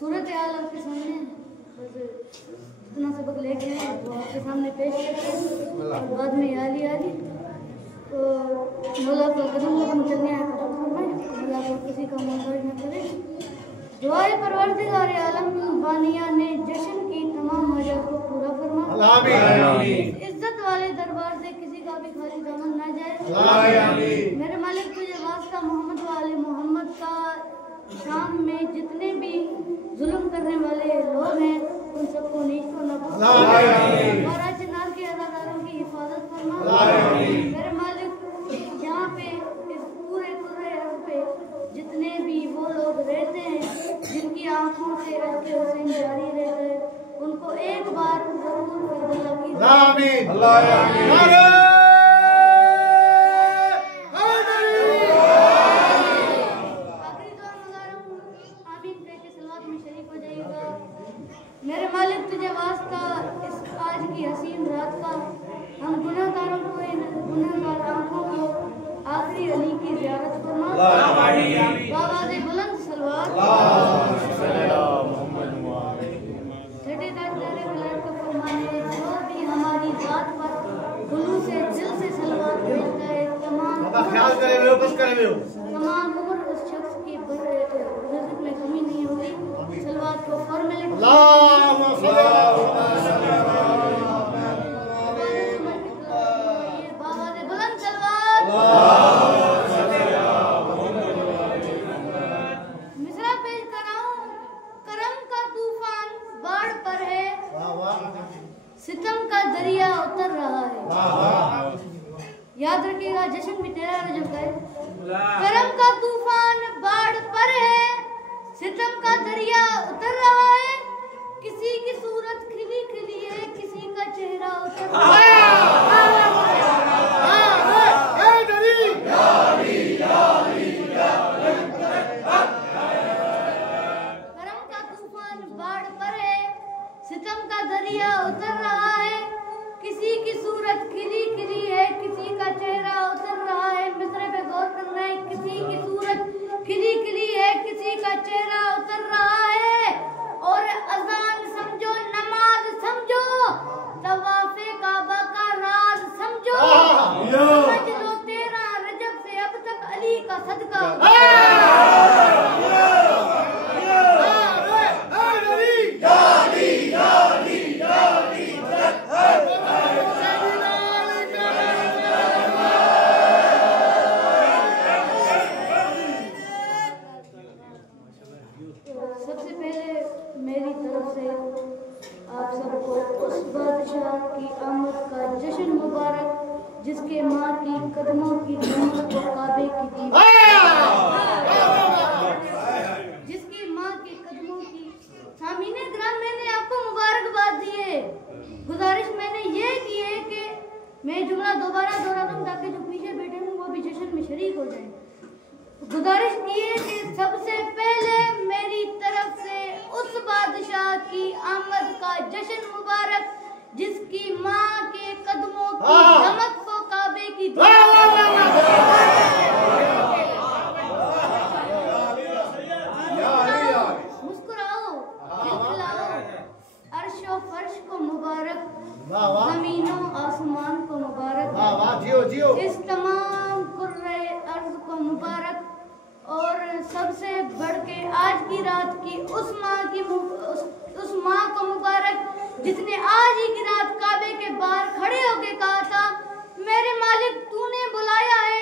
सूरत हाल आपके सामने इतना सबक लेके हैं वो आपके सामने पेश करते हैं और बाद में याली तो मौला का कदम चलने मौला को किसी का मोहताज न करे। दुआए परवरदिगार आलम बानिया ने जश्न की तमाम हाजत को पूरा फरमा। इज्जत वाले दरबार से किसी का भी खाली दामन ना जाए। मेरे मालिक तुझे वास्ता मोहम्मद वाले मोहम्मद का शाम में जितने भी जुल्म करने वाले लोग हैं उन सबको नीच को न और चिनार के अदादारों की हिफाजत फरमा। मेरे मालिक यहाँ पे इस पूरे अर्ज़ पे जितने भी वो लोग रहते हैं जिनकी आंखों से अज़्क़े हुसैन जारी रहता है उनको एक बार जरूर करबला की मेरे मालिक तुझे वास्ता इस आज की हसीन रात का हम गुनाहगारों को गुनाहगार आंखों को आखिरी अली की ज़ियारत फरमा। बावाज़े बुलंद सलवात छठे ताजदारे विलायत का फरमाने जो भी हमारी जात पर खुलूस से दिल से सलवात भेजता है तमाम उम्र उस शख्स की रिज़्क़ में कमी नहीं होगी। सलवात को फॉर्मेलिटी मिसरा पेश कराऊं करम का तूफान बाढ़ पर है सितम का दरिया उतर रहा है। याद रखिएगा जश्न भी 13 रजब का है। करम का तूफान बाढ़ पर है सितम का दरिया उतर रहा है किसी की सूरत खिली खिली है किसी का चेहरा उतर रहा है। करम का तूफान बाढ़ पर है सितम का दरिया उतर रहा है किसी की सूरत खिली खिली है किसी का चेहरा उतर रहा है। मिसरे पे गौर करना है किसी की सूरत खिली खिली है किसी का चेहरा उतर रहा है और अजान समझो नमाज समझो तवाफे काबा का राज समझो समझ लो 13 रजब से अब तक अली का सदका। सबसे पहले मेरी तरफ से आप सबको उस बादशाह की आमद का जश्न मुबारक जिसके माँ की कदमों की जन्नत को काबे की जिसकी माँ के कदमों की सामीने ग्राम मैंने आपको मुबारकबाद दी है। गुजारिश मैंने ये की है कि मैं जुमला दोबारा दोहरा दूं ताकि जो पीछे बैठे हों वो भी जश्न में शरीक हो जाए। गुजारिश की है कि सबसे पहले मेरी तरफ से उस बादशाह की आमद का जश्न मुबारक जिसकी माँ के कदमों की चमक को काबे की मुस्कुराओ खिलखिलाओ अर्शो फर्श को मुबारक जमीनों आसमान को मुबारक इस तमाम कुर्रे अर्ज को मुबारक और सबसे बढ़ के आज की रात की उस माँ को मुबारक जिसने आज ही की रात काबे के बाहर खड़े होके कहा था मेरे मालिक तूने बुलाया है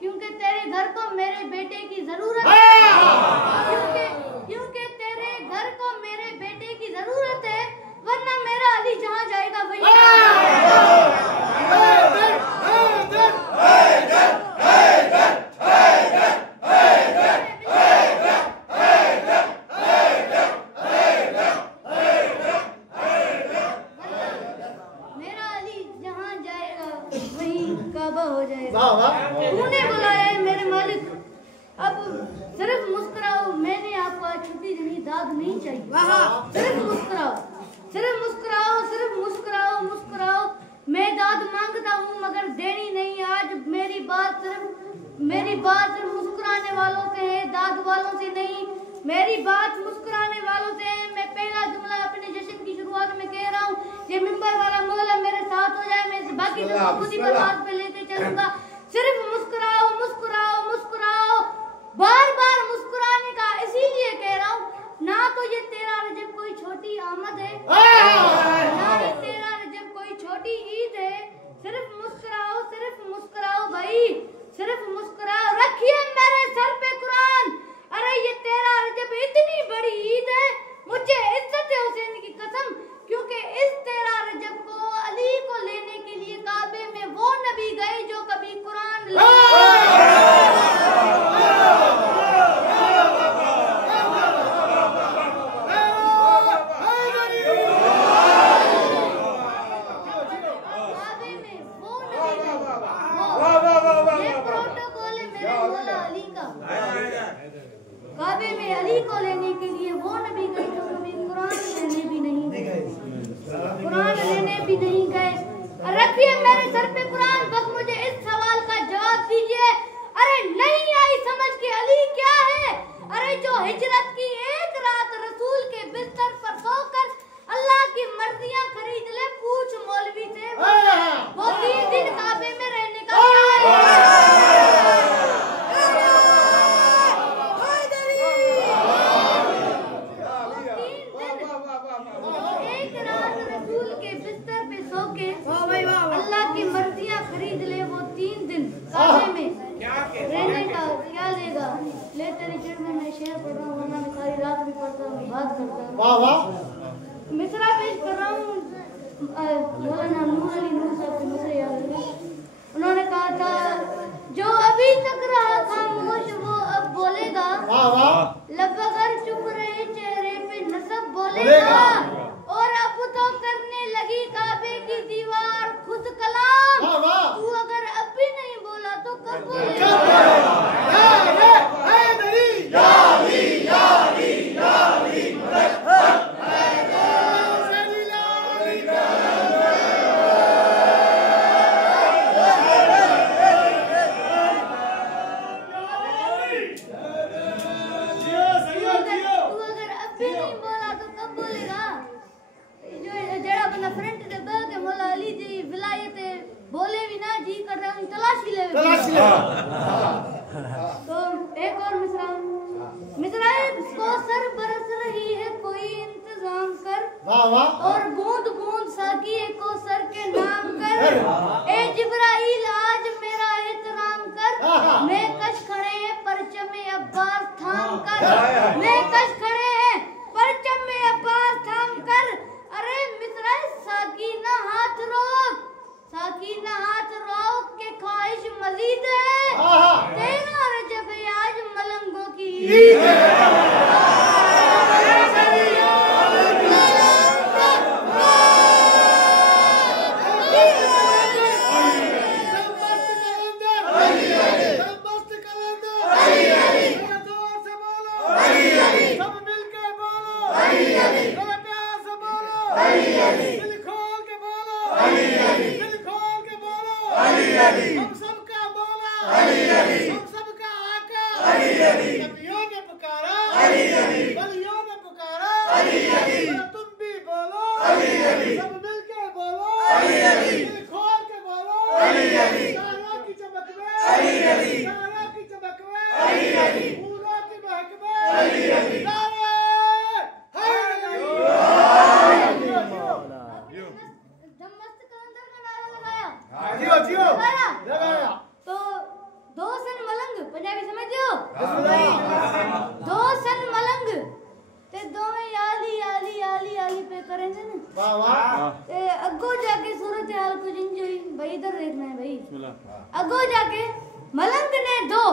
क्योंकि तेरे घर को मेरे बेटे की जरूरत है क्योंकि तेरे घर को मेरे बेटे की जरूरत है वरना मेरा अली जहाँ जाएगा वही अब सिर्फ मुस्कुराओ, मैंने आपको आज छुट्टी देनी, दाद नहीं चाहिए। सिर्फ मुस्कुराओ, सिर्फ मुस्कुराओ, सिर्फ मुस्कुराओ, मुस्कुराओ। मैं दाद मांगता हूँ मगर देनी नहीं। आज मेरी बात सिर्फ मुस्कुराने वालों से है, दाद वालों से नहीं। मेरी बात मुस्कुराने वालों से है। मैं पहला जुमला अपने जश्न की शुरुआत में कह रहा हूँ, ये मिंबर वाला मौला मेरे साथ हो जाए, मैं बाकी सब खुद ही बर्बाद पे लेते चलूंगा। सिर्फ मुस्कुराओ, मुस्कुराओ, मुस्कुराओ। बार बार मुस्कुराने का इसीलिए कह रहा हूँ, ना तो ये तेरा रजब कोई छोटी आमद है, ना ये तेरा रजब कोई छोटी ईद है। सिर्फ मुस्कुराओ, सिर्फ मुस्कुराओ भाई, सिर्फ मुस्कुराओ। रखिए मेरे सर पे कुरान, अरे ये तेरा रजब इतनी बड़ी ईद है, मुझे इज्जत हुसैन की कसम, क्योंकि इस तेरा रजब को अली को लेने के लिए काबे में वो नबी गए जो कभी कुरान काबे में अली को लेने के लिए वो नबी गए जो कभी कुरान लेने भी नहीं गए, कुरान लेने भी नहीं गए। रखिए मेरे सर पे कुरान, बस मुझे इस सवाल का जवाब दीजिए। अरे नहीं आई समझ के अली क्या है? अरे जो हिजरत की एक रात रसूल के बिस्तर पर सोकर अल्लाह की मर्जियां खरीद ले, पूछ मौलवी से वो 3 दिन काबे में रहने का क्या है? अल्लाह की मर्जियां खरीद ले, वो 3 दिन काबे में रहने का क्या लेगा? ले तेरी चिड़ में मैं शेर पढ़ रहा हूँ, वरना मैं सारी रात भी पढ़ता हूँ, बात करता हूँ। वाह वाह। मिसरा पेश कर रहा हूँ, मौलाना नूर अली नूर साहब के मिसरे याद है। उन्होंने कहा था, जो अभी तक रहा खामोश वो अब बोलेगा, लब अगर चुप रहे चेहरे पे नसब बोलेगा, और अब तो करने लगी काबे की दीवार खुद कलाम। तू अगर अब भी नहीं बोला तो कब बोलेगा? बोले भी ना जी कर रहे हैं, तलाशी ले। तो एक और मिसरा को सर बरस रही है कोई इंतजाम कर, और बूंद बूंद साकी को सर के नाम कर। ए जिब्राइल आज मेरा एहतराम कर, मैं कश खड़े हैं परचम अब्बास थाम कर, मैं कश खड़े हैं परचम अब्बास थाम कर। अरे मिसरा साकी ना हाथ रोक, साकीना हाथ रोक के ख्वाहिश मजीद है, तेरा रजब आज मलंगों की ईद है। हम सबका मौला, हम सबका आका, नबियों ने पुकारा, वलियों ने पुकारा, तुम भी बोलो, सब मिलके बोलो, दिल खोल के बोलो, तारों की चमक में, तारों की चमक में, फूलों की महक में, तो 2 सन मलंग पंजाबी समझ हो? 2 सन मलंग ते दोवें आली आली आली आली पे करेंगे ना। वाह वाह। ते अगो जाके सूरत हाल कुछ इंज हुई भाई, इधर देखना है भाई। अगो जाके मलंग ने 2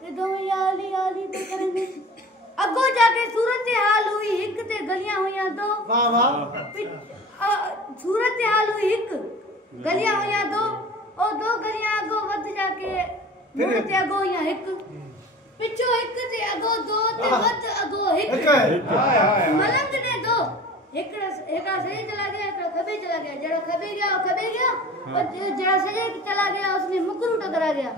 ते दोवें आली आली पे करेंगे। अगो जाके सूरत हाल हुई 1 ते गलियां हुईयां 2। वाह वाह। सूरत हाल हुई 1, गलियां हुईयां 2, और 2 गलियां अगो वध जाके मुड़ ते अगो या 1 पिछो अगो दो ते वत अगो एक मलंग ने दो एक सही चला गया एक खबे चला गया जरा खबे गया और जरा सही चला गया उसने मुकरू टकरा गया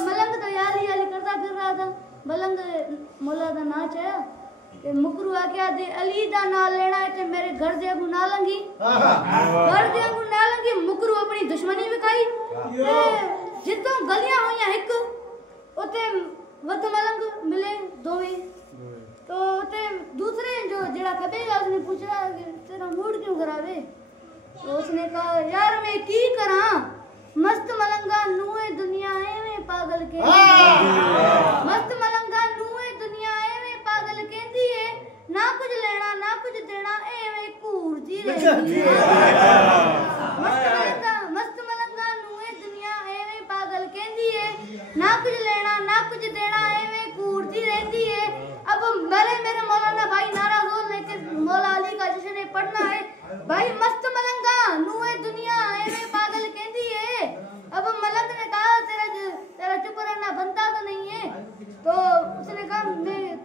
मलंग तो याली करता फिर रहा था मलंग मोला दा नाच है ते मुकरू आ क्या दे अली दा ना लेना है ते मेरे घर दे अगू ना लंगी मुकरू अपनी दुश्मनी विखाई ते जितो गलियां होया एक ओते वत मलंग मिले दोवे तो ते दूसरे जो जेड़ा खबेगा उसने पूछा तेरा मूड क्यों खराब है तो उसने कहा यार मैं की करा मस्त मलंगा नूए दुनिया में पागल के मस्त मलंगा नूए दुनिया में पागल कहती है ना कुछ लेना ना कुछ देना एवे कूरती रहती है मस्त मलंगा नूए दुनिया में पागल कहती है ना कुछ लेना ना कुछ देना एवे कूरती रहती है अब मेरे मौलाना भाई नारा जोर लेके मौला अली का जश्न पढ़ना है भाई मस्त मलंगा नूए दुनिया में पागल कहती है अब मलंग ने कहा तेरा चुप रहना बनता तो नहीं है तो उसने कहा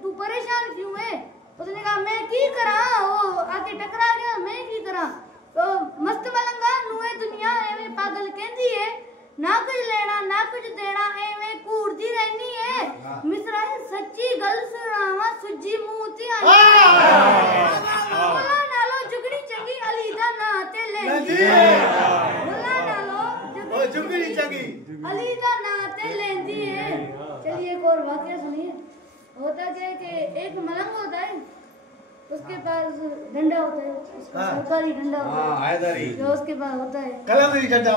तू परेशान क्यों है उसने कहा मैं की करा वो आके टकरा गया मैं की करा तो मस्त मलंगा नूए दुनिया में पागल कहती है ना कुछ लेना ना कुछ देना एवे कूड़ती रहनी है मिसरा सच्ची गल सुनावा सुजी मूती आई बोला नालो जुगड़ी चंगी अली दा ना ते लेंदी बोला नालो जुगड़ी चंगी अली दा ना ते लेंदी है चलिए एक और वाकया सुनिए होता क्या है कि एक मलंग होता है उसके पास डंडा होता है सरकारी डंडा होता है जो उसके पास होता है कलंदरी डंडा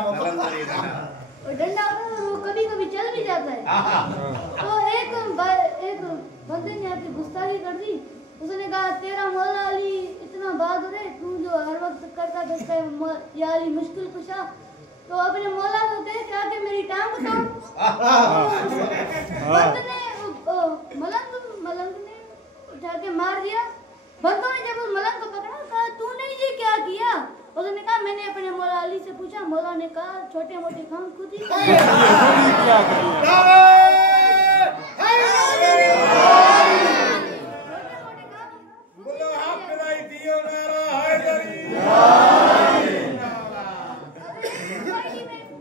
और डंडा वो कभी कभी चल भी जाता है तो एक बंदे ने आके गुस्ताखी कर दी उसने कहा तेरा मौला अली इतना बहादुर है तू जो हर वक्त करता रहता है या अली मुश्किल कुशा तो अपने मौला को कह के आके मेरी टांग तोड़ मलंग ने उठा के मार दिया बंदों ने जब उस मलंग को पकड़ा कहा तूने ये क्या किया उसने कहा मैंने अपने मौला अली से पूछा मौला ने कहा छोटे मोटे काम खुद ही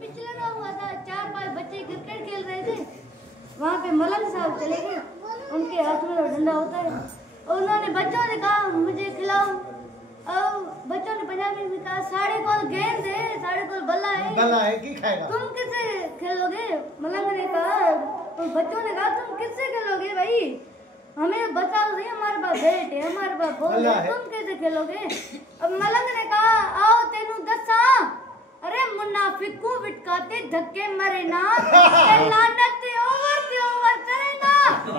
पिछला हुआ था 4-5 बच्चे क्रिकेट खेल रहे थे वहाँ पे मलंग साहब चले गए उनके हाथ में डंडा होता है और उन्होंने बच्चों ने कहा मुझे खिलाओ अब बच्चों ने पंजाबी में कहा साढ़े को गेंद है साढ़े को बल्ला है की खाएगा तुम किससे खेलोगे मलंग ने कहा तो बच्चों ने कहा तुम किससे खेलोगे भाई हमें बता दो हमारे पास बैट है हमारे पास बॉल है तुम कैसे खेलोगे अब मलंग ने कहा आओ तेनू दसा अरे मुनाफिकू विटकाते धक्के मरे ना लानत ओवर करे ना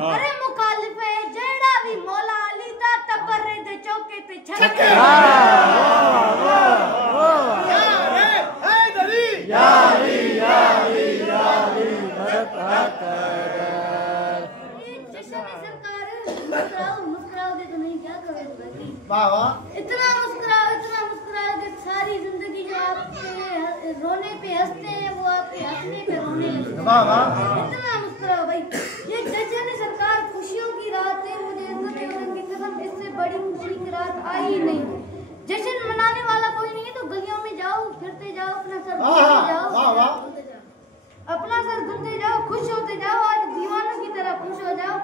अरे मुखालिफ है जेड़ा भी मौला अली दा तबरे दे चौके ते छड़के मुस्कुराओगे तो नहीं क्या करोगे इतना मुस्कुराओ कि सारी जिंदगी जो आपके रोने पे हंसते हैं वो आपके हंसने पे रोने लगते हैं इतना मुस्कुराओ भाई ये जश्न सरकार खुशियों की रात है मुझे इज्जत की कसम इससे बड़ी खुशी की रात आई ही नहीं जश्न मनाने वाला कोई नहीं है तो गलियों में जाओ फिरते जाओ अपना सर धुलते जाओ खुश होते जाओ आज दीवानों की तरह खुश हो जाओ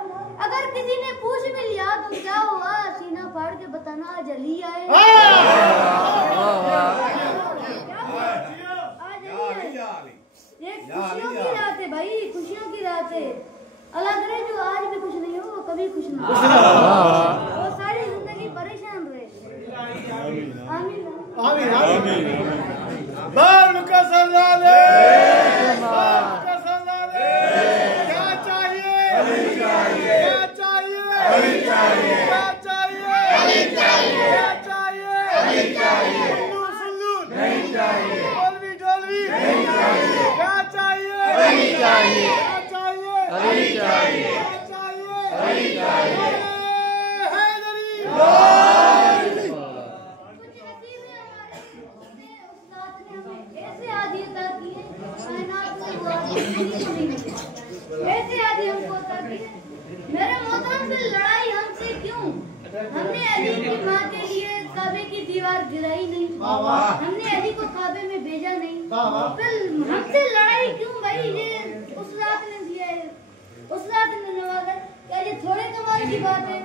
अगर किसी ने पूछ भी लिया तो क्या हुआ सीना फाड़ के बताना आज अली आए ये खुशियों की रात है भाई खुशियों की रात है अल्लाह करे जो आज भी कुछ नहीं हो वो कभी खुश ना हो वो सारी जिंदगी परेशान रहे आमीन आमीन आमीन बाल का सल्लाले क्या चाहिए क्या चाहिए नहीं चाहिए डोलवी क्या चाहिए ऐसे आदि हमको बाकी है। मेरे मोहतरम से लड़ाई हमसे क्यों? हमने अली की माँ के लिए काबे की दीवार गिराई नहीं, हमने अली को काबे में भेजा नहीं, फिर हमसे लड़ाई क्यों भाई? ये उस रात ने दिया है, उस रात ने नवाजा, क्या ये थोड़े कमाल की बात है?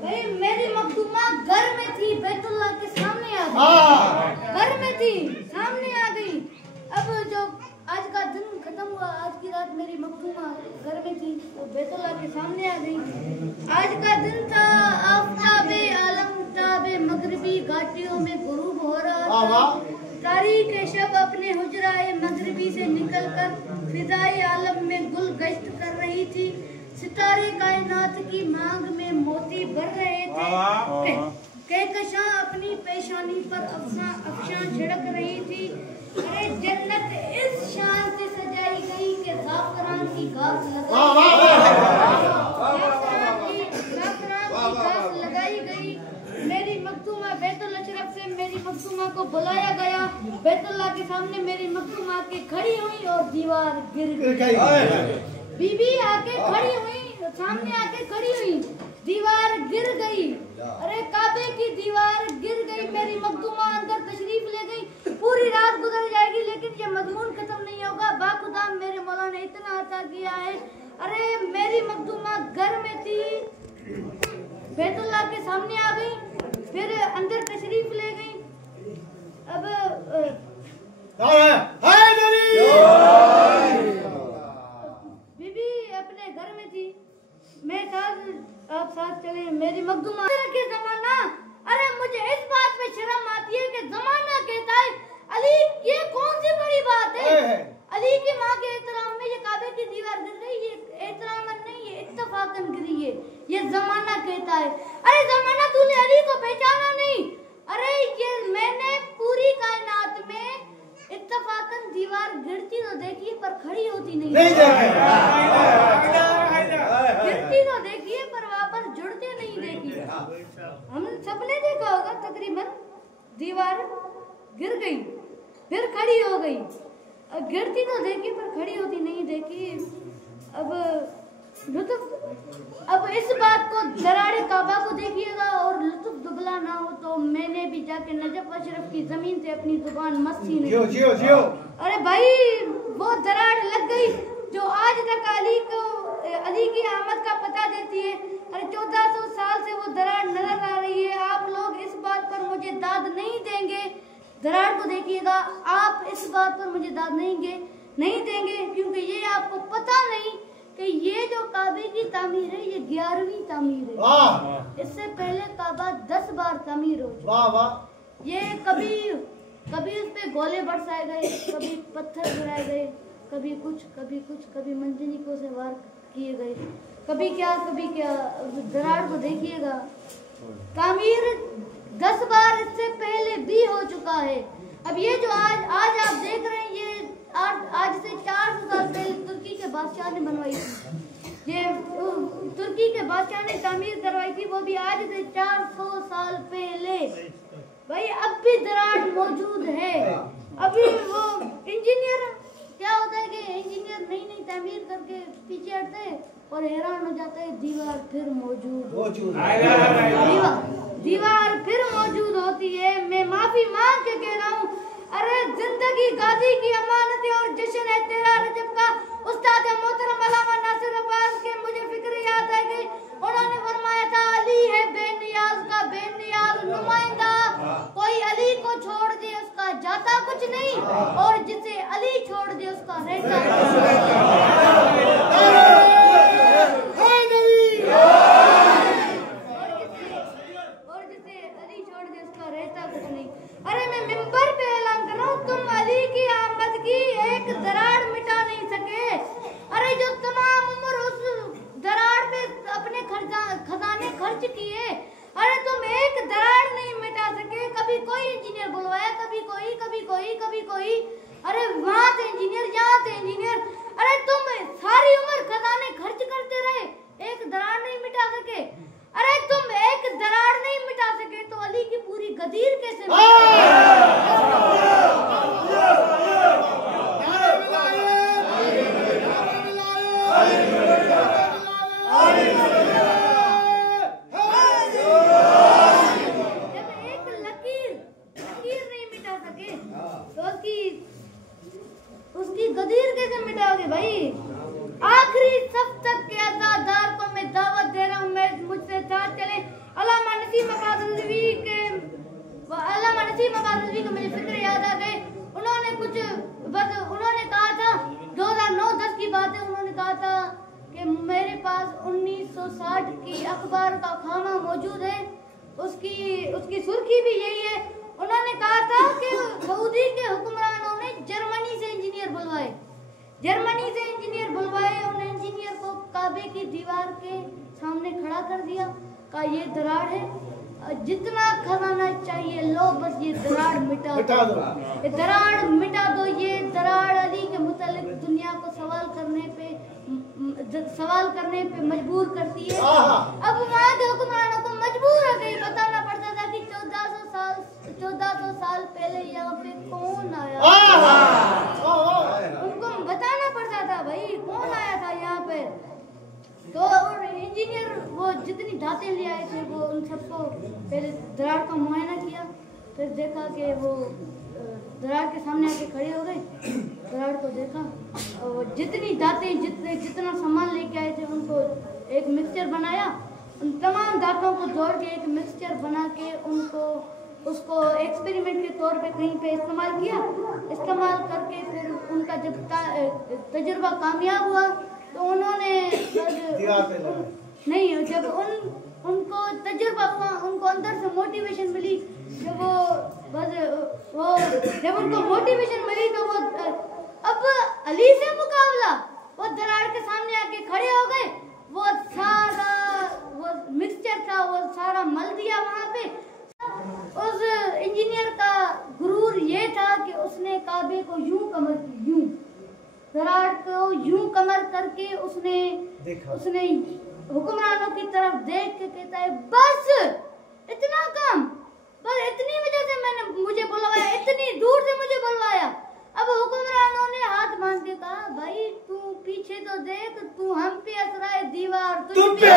भाई मेरी मखदूमा घर में थी, बैतुल्लाह के सामने आ गई, घर में थी सामने आ गई। अब जो आज का दिन खत्म हुआ, आज की रात मेरी मखदूमा घर में थी तो बैतुल्लाह के सामने आ गई। आज का दिन था, आफताबे आलम ताबे मगरिबी घाटियों में गुरूब हो रहा था। तारीख शब अपने हुजराए मगरिबी से निकलकर फिजाए आलम में गुल गश्त कर रही थी। सितारे कायनात की मांग में मोती भर रहे थे। कहकशां अपनी पेशानी पर अफशां छिड़क रही थी। अरे जन्नत इस शान से सजाई गई कि ज़ाफ़रान की घास लगाई गई। मेरी मखदूमा बैतुल अशरफ से मेरी मखदूमा को बुलाया गया। बैतुल्लाह के सामने मेरी मखदूमा के खड़ी हुई और दीवार गिर गई। बीबी आके खड़ी हुई, सामने आके खड़ी हुई, दीवार गिर गई। अरे काबे की दीवार गिर गई। मेरी मखदूमा अंदर तशरीफ ले गई। पूरी रात गुजर जाएगी लेकिन ये मजमून खत्म नहीं होगा। बाखुदा मेरे मौला ने इतना अता किया है। अरे मेरी मखदूमा घर में थी, बैतुल्लाह के सामने आ गई, फिर अंदर तशरीफ ले गई। अब बीबी अपने घर में थी, मैं साथ आप साथ चले। मेरी मखदूमा के जमाना, अरे मुझे इस बात पे शर्म आती है कि जमाना कहता है अली, ये कौन सी बड़ी बात है? अली की माँ के एहतराम में ये काबे की दीवार गिर गई, ये एहतरामन नहीं, ये इत्तफाकन गिरी है, ये जमाना कहता है। अरे जमाना, तूने अली को पहचाना नहीं? अरे ये मैंने पूरी कायनात में इत्तफाकन दीवार गिरती तो देखी पर खड़ी होती नहीं, गिरती तो देखिए पर वापस जुड़ते नहीं देखी। हम सबने देखा होगा तकरीबन, दीवार गिर गई फिर खड़ी हो गई। गिरती तो देखी पर खड़ी होती नहीं देखी। अब इस बात को दरारे काबा को देखिएगा और लुत्फ दुबला ना हो तो मैंने भी जाके नजफ अशरफ की जमीन से अपनी जुबान मस्ती नहीं। जियो। अरे भाई वो दरार लग गई जो आज तक अली की आमद का पता देती है। अरे 1400 साल से वो दरार नजर आ रही है। आप लोग इस बात पर मुझे दाद नहीं देंगे, दरार को देखिएगा, आप इस बात पर मुझे दाद नहीं देंगे क्योंकि ये आपको पता नहीं कि ये जो काबे की तामीर है ये 11वीं तामीर है। इससे पहले काबा 10 बार तामीर हो चुका। ये कभी उस पे गोले बरसाए गए, कभी पत्थर गिराए गए, कभी कुछ, कभी मंजनिकों से वार किए गए, कभी क्या। दरार को देखिएगा, तामीर 10 बार इससे पहले भी हो चुका है। अब ये जो आज आप देख रहे हैं, ये आज से 400 साल पहले तुर्की के बादशाह ने बनवाई थी। ये तुर्की के बादशाह ने तामीर करवाई थी, वो भी आज से 400 साल पहले। भाई अब भी दरार मौजूद है। अभी वो इंजीनियर, क्या होता है कि इंजीनियर नई तामीर करके पीछे हटते हैं और हैरान हो जाता है, दीवार फिर मौजूद दीवार फिर मौजूद होती है। मैं माफी मांग के कह रहा हूँ, अरे जिंदगी गाजी की अमानत है और जश्न है तेरा रजब का। उस्ताद मोहतरम अल्लामा नासिर अब्बास के मुझे फिक्र याद है कि उन्होंने फरमाया था, अली है बेनियाज का बेनियाज नुमाइंदा। कोई अली को छोड़ दे उसका जाता कुछ नहीं और जिसे अली छोड़ दे उसका रहता कुछ नहीं। अरे मैं मिंबर पे ऐलान कर रहा हूँ, तुम अली की आमद की एक दरार मिटा नहीं सके। अरे जो तमाम उम्र उस दरार पे अपने खजाने खर्च किए, अरे तुम एक दरार नहीं मिटा सके। कभी कोई इंजीनियर बुलवाया, कभी कोई। अरे वहाँ थे इंजीनियर, यहाँ थे इंजीनियर। अरे तुम सारी उम्र खजाने खर्च करते रहे, एक दरार नहीं मिटा सके। अरे तुम एक दरार नहीं मिटा सके तो अली की पूरी गदीर कैसे 1960 की अखबार का खाना मौजूद है, उसकी सुर्खी भी यही है। उन्होंने कहा था कि सऊदी के हुक्मरानों ने जर्मनी से इंजीनियर बुलवाए, उन इंजीनियर को काबे की दीवार के सामने खड़ा कर दिया, कहा ये दरार है, जितना खजाना चाहिए लो, बस ये दरार मिटा दो, ये दरार मिटा दो। ये दरार अली के मुतालिक दुनिया को सवाल करने पे मजबूर करती है। अब वहाँ के हुक्मरानों को मजबूर हो गई, बताना पड़ता था कि 1400 साल पहले यहाँ पे कौन आया, उनको बताना पड़ता था भाई कौन आया था यहाँ पे। तो और इंजीनियर वो जितनी धातें ले आए थे वो उन सबको पहले दरार का मुआयना किया, फिर देखा कि वो दरार के सामने आके खड़े हो गए, दरार को देखा और जितनी धातें जितना सामान लेके आए थे उनको एक मिक्सचर बनाया, उन तमाम धातों को जोड़ के एक मिक्सचर बना के उसको एक्सपेरिमेंट के तौर पे कहीं पे इस्तेमाल करके फिर उनका जब तजुर्बा कामयाब हुआ तो उन्होंने नहीं, जब उनको तजुर्बा, उनको अंदर से मोटिवेशन मिली, जब उनको मोटिवेशन मिली तो वो अब अली से मुकाबला, वो दरार के सामने आके खड़े हो गए, वो मिक्सचर था वो सारा मल दिया वहाँ पे। उस इंजीनियर का गुरूर ये था कि उसने काबे को यूं दरार को यूं कमर करके उसने हुक्मरानों की तरफ देख के कहता है बस इतना कम, बस इतनी वजह से मुझे बुलवाया, इतनी दूर से मुझे बुलवाया। अब हुक्मरानों ने हाथ बांध के कहा भाई तू पीछे तो देख, तू हम पे असराए दीवार तुम पे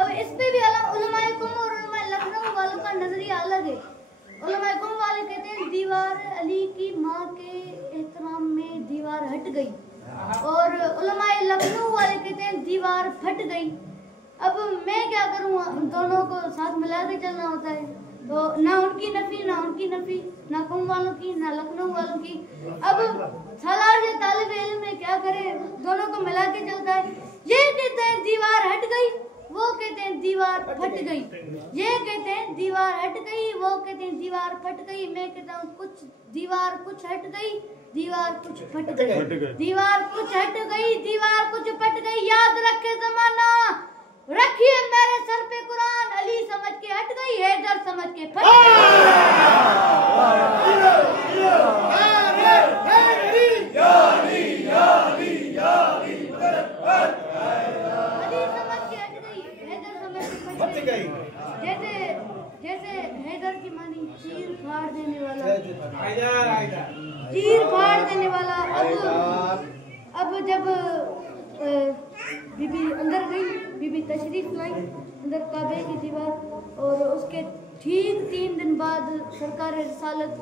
अब इस पे भी उलमाए कुम और उलमाए लखनऊ वालों का नजरिया अलग है। उलमाए कुम वाले कहते हैं दीवार अली की माँ के एहतराम में दीवार हट गई, और उलमाए लखनऊ वाले कहते हैं दीवार फट गई। अब मैं क्या करूँ, दोनों को साथ मिला के चलना होता है, तो ना उनकी नफी ना कुम वालों की ना लखनऊ वालों की। अब सालार या तालिब इल्म में क्या करे, दोनों को मिला के चलता है। ये कहते हैं दीवार हट गई, वो कहते हैं दीवार फट गई, ये कहते हैं दीवार हट गई, वो कहते हैं दीवार फट गई। मैं कहता हूँ दीवार कुछ हट गई, दीवार कुछ फट गई, दीवार कुछ हट गई, दीवार कुछ फट गई। याद रखे जमाना, रखिए मेरे सर पे कुरान, अली समझ के हट गई, हैदर समझ के फट गई। जैसे हैदर की मानी चीर फाड़ देने वाला। अब जब बीबी अंदर गई, बीबी तशरीफ लाई अंदर काबे की दीवार, और उसके ठीक 3 दिन बाद सरकार रिसालत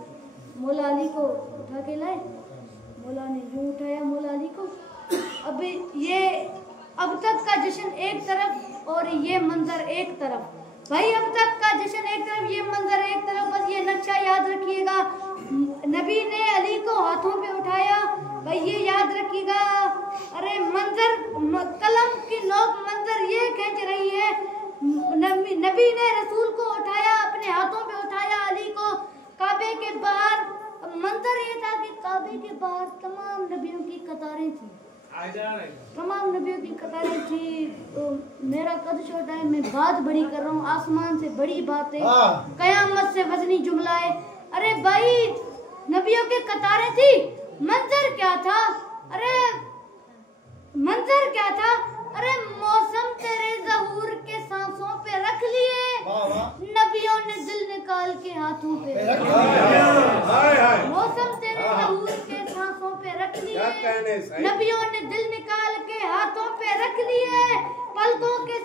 मौला अली को उठा के लाए। मौला ने यूं उठाया मौला अली को। अब तक का जश्न एक तरफ और ये मंजर एक तरफ। भाई अब तक का जश्न एक तरफ, ये मंजर एक तरफ। बस ये नक्शा याद रखिएगा, नबी ने अली को हाथों पे उठाया, भाई ये याद रखिएगा। अरे मंजर, कलम की नोक मंजर ये खींच रही है, नबी ने रसूल को उठाया, अपने हाथों पे उठाया अली को काबे के बाहर। मंजर ये था कि काबे के बाहर तमाम नबियों की कतारें थी, तमाम नबियों की कतारें थी। तो मेरा कद छोटा है, मैं बात बड़ी कर रहा हूँ, आसमान से बड़ी बात है, कयामत से वजनी जुमला है। अरे भाई नबियों की कतारें थी, मंजर क्या था? मंजर क्या था? अरे मौसम तेरे ज़हूर के सांसों पे रख लिए, नबियों ने दिल निकाल के हाथों पे रख लिए। मौसम तेरे ज़हूर के सांसों पे रख लिए, नबियों ने दिल निकाल के हाथों पे रख लिए। पलकों के